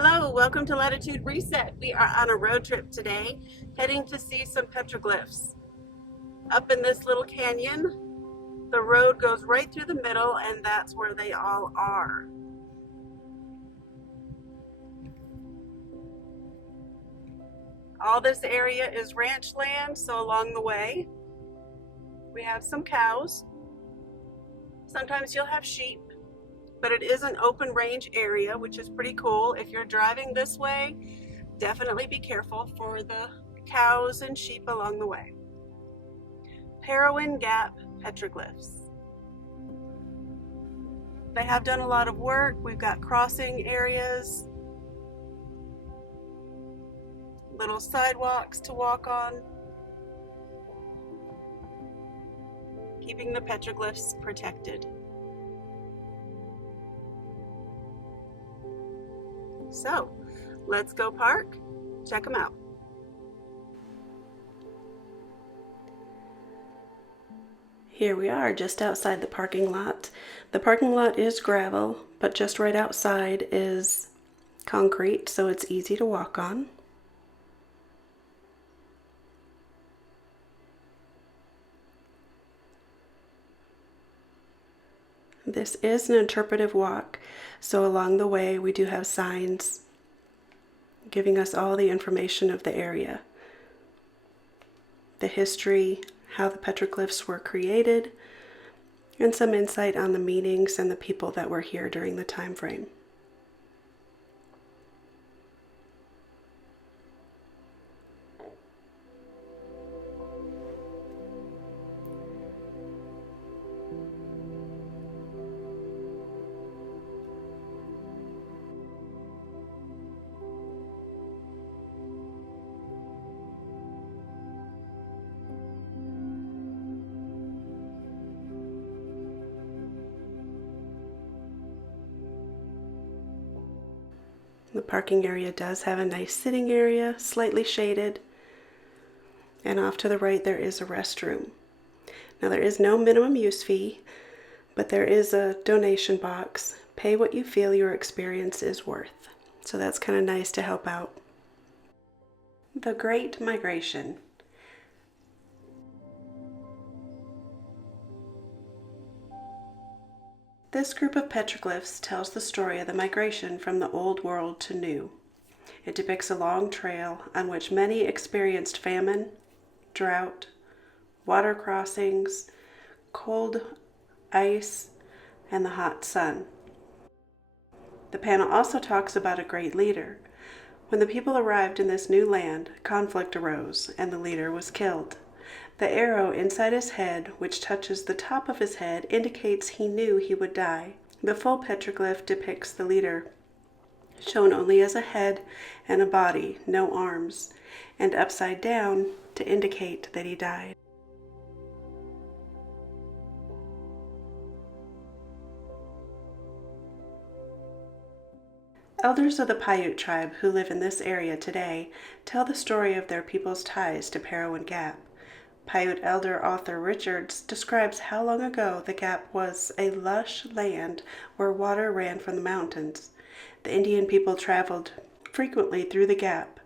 Hello, welcome to Latitude Reset. We are on a road trip today, heading to see some petroglyphs. Up in this little canyon, the road goes right through the middle, and that's where they all are. All this area is ranch land, so along the way, we have some cows. Sometimes you'll have sheep, but it is an open range area, which is pretty cool. If you're driving this way, definitely be careful for the cows and sheep along the way. Parowan Gap Petroglyphs. They have done a lot of work. We've got crossing areas, little sidewalks to walk on, keeping the petroglyphs protected. So, let's go park, check them out. Here we are just outside the parking lot. The parking lot is gravel, but just right outside is concrete, so it's easy to walk on. This is an interpretive walk, so along the way we do have signs giving us all the information of the area. The history, how the petroglyphs were created, and some insight on the meanings and the people that were here during the time frame. The parking area does have a nice sitting area, slightly shaded, and off to the right there is a restroom. Now there is no minimum use fee, but there is a donation box. Pay what you feel your experience is worth. So that's kind of nice to help out. The Great Migration. This group of petroglyphs tells the story of the migration from the Old World to New. It depicts a long trail on which many experienced famine, drought, water crossings, cold ice, and the hot sun. The panel also talks about a great leader. When the people arrived in this new land, conflict arose, and the leader was killed. The arrow inside his head, which touches the top of his head, indicates he knew he would die. The full petroglyph depicts the leader, shown only as a head and a body, no arms, and upside down to indicate that he died. Elders of the Paiute Tribe who live in this area today tell the story of their people's ties to Parowan Gap. Paiute elder Arthur Richards describes how long ago the Gap was a lush land where water ran from the mountains. The Indian people traveled frequently through the Gap.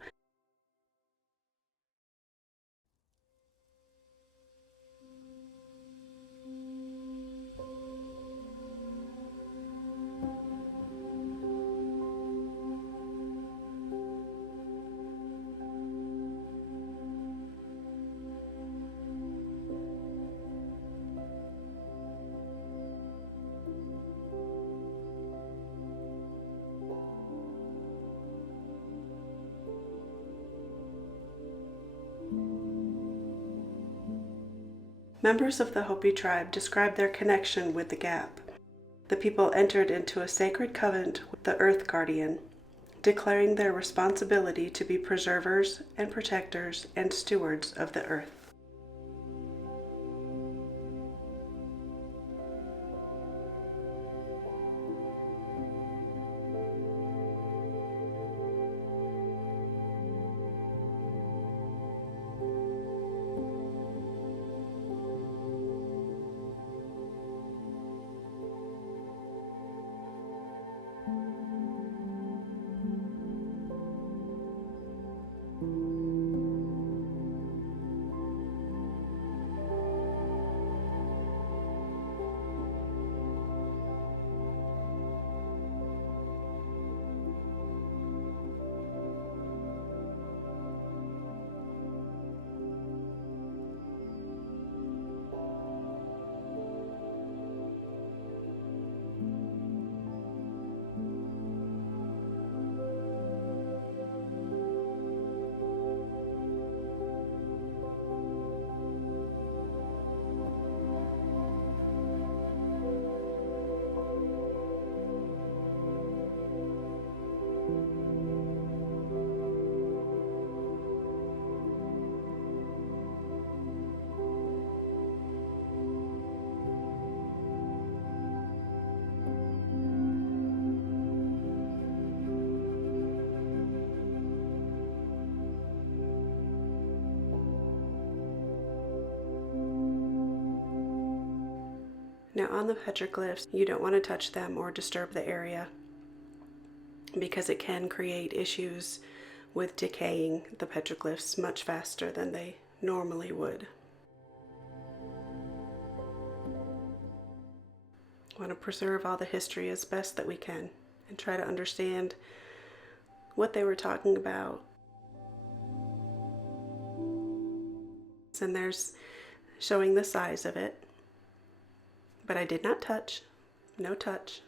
Members of the Hopi Tribe describe their connection with the Gap. The people entered into a sacred covenant with the Earth Guardian, declaring their responsibility to be preservers and protectors and stewards of the earth. Now on the petroglyphs, you don't want to touch them or disturb the area because it can create issues with decaying the petroglyphs much faster than they normally would. Want to preserve all the history as best that we can and try to understand what they were talking about. And there's showing the size of it, but I did not touch. No touch.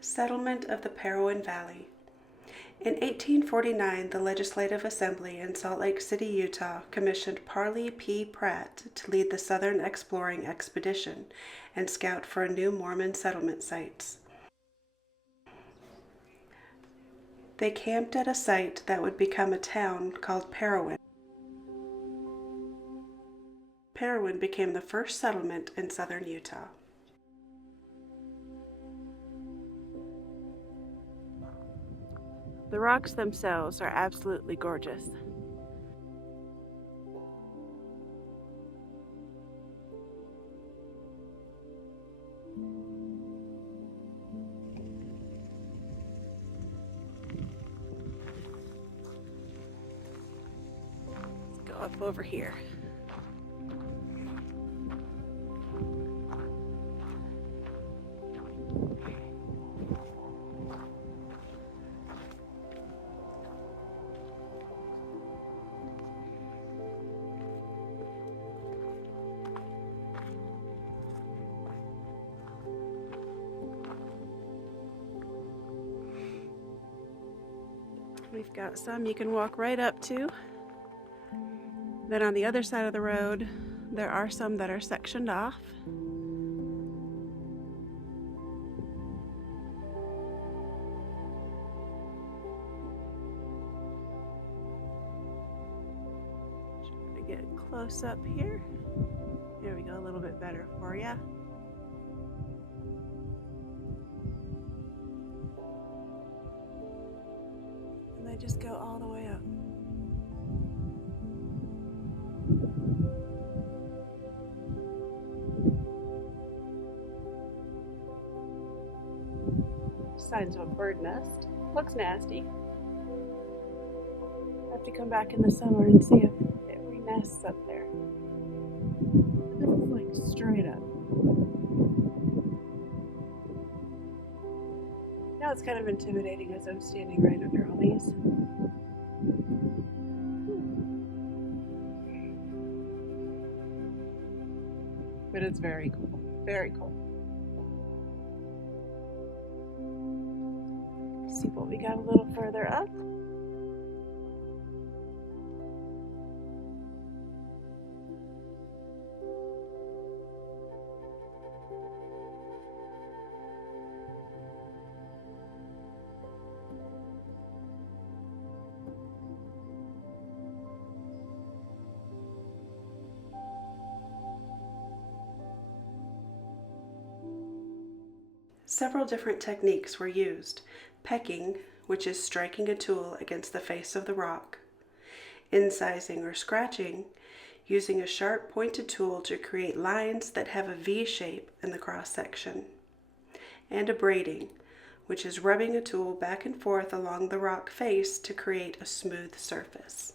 Settlement of the Parowan Valley. In 1849, the Legislative Assembly in Salt Lake City, Utah, commissioned Parley P. Pratt to lead the Southern Exploring Expedition and scout for new Mormon settlement sites. They camped at a site that would become a town called Parowan. Parowan became the first settlement in southern Utah. The rocks themselves are absolutely gorgeous. Let's go up over here. We've got some you can walk right up to. Then on the other side of the road, there are some that are sectioned off. Try to get close up here. There we go, a little bit better for you. They just go all the way up. Signs of a bird nest. Looks nasty. Have to come back in the summer and see if it renests up there. This is like straight up. Now it's kind of intimidating as I'm standing right under all these. But it's very cool. Very cool. See what we got a little further up. Several different techniques were used. Pecking, which is striking a tool against the face of the rock. Incising or scratching, using a sharp pointed tool to create lines that have a V shape in the cross section. And abrading, which is rubbing a tool back and forth along the rock face to create a smooth surface.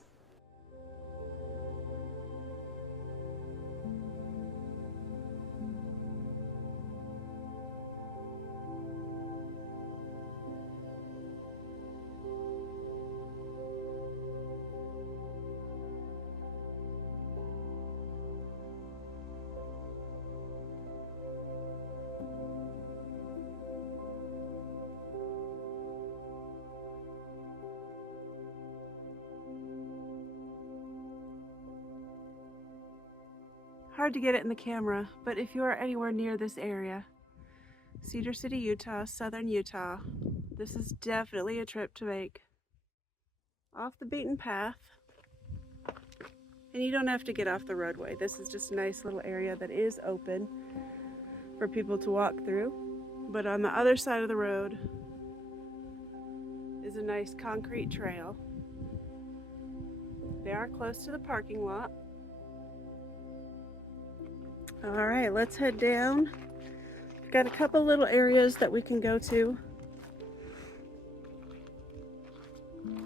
hard to get it in the camera, but if you are anywhere near this area, Cedar City, Utah, southern Utah, this is definitely a trip to make. Off the beaten path. And you don't have to get off the roadway. This is just a nice little area that is open for people to walk through. But on the other side of the road is a nice concrete trail. They are close to the parking lot. All right, let's head down. We've got a couple little areas that we can go to.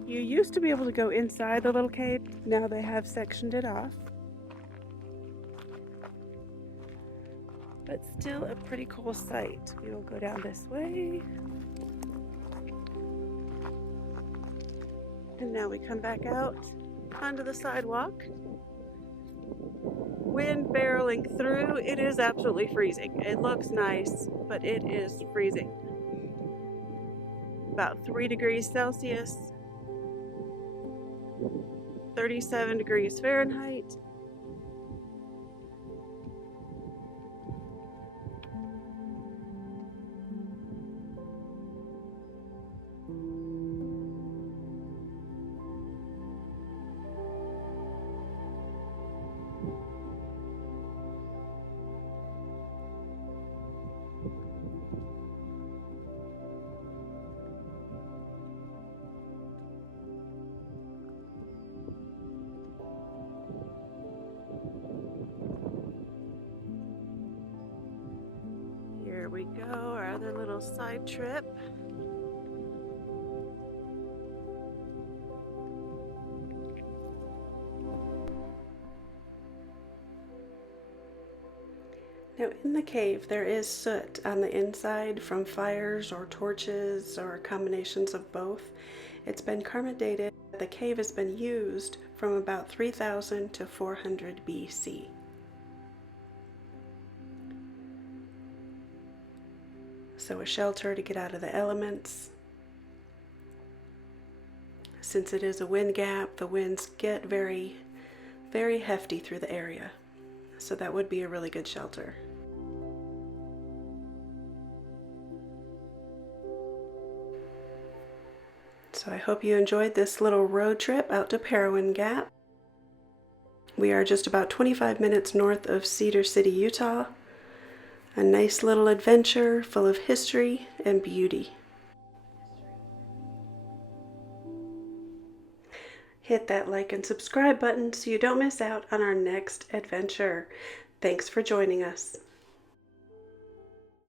You used to be able to go inside the little cave. Now they have sectioned it off. But still a pretty cool sight. We will go down this way. And now we come back out onto the sidewalk. Wind barreling through. It is absolutely freezing. It looks nice, but it is freezing. About 3 degrees Celsius. 37 degrees Fahrenheit. Here we go, our other little side trip. Now in the cave there is soot on the inside from fires or torches or combinations of both. It's been karma dated. The cave has been used from about 3000 to 400 BC. So a shelter to get out of the elements. Since it is a wind gap, the winds get very, very hefty through the area. So that would be a really good shelter. So I hope you enjoyed this little road trip out to Parowan Gap. We are just about 25 minutes north of Cedar City, Utah. A nice little adventure full of history and beauty. Hit that like and subscribe button so you don't miss out on our next adventure. Thanks for joining us.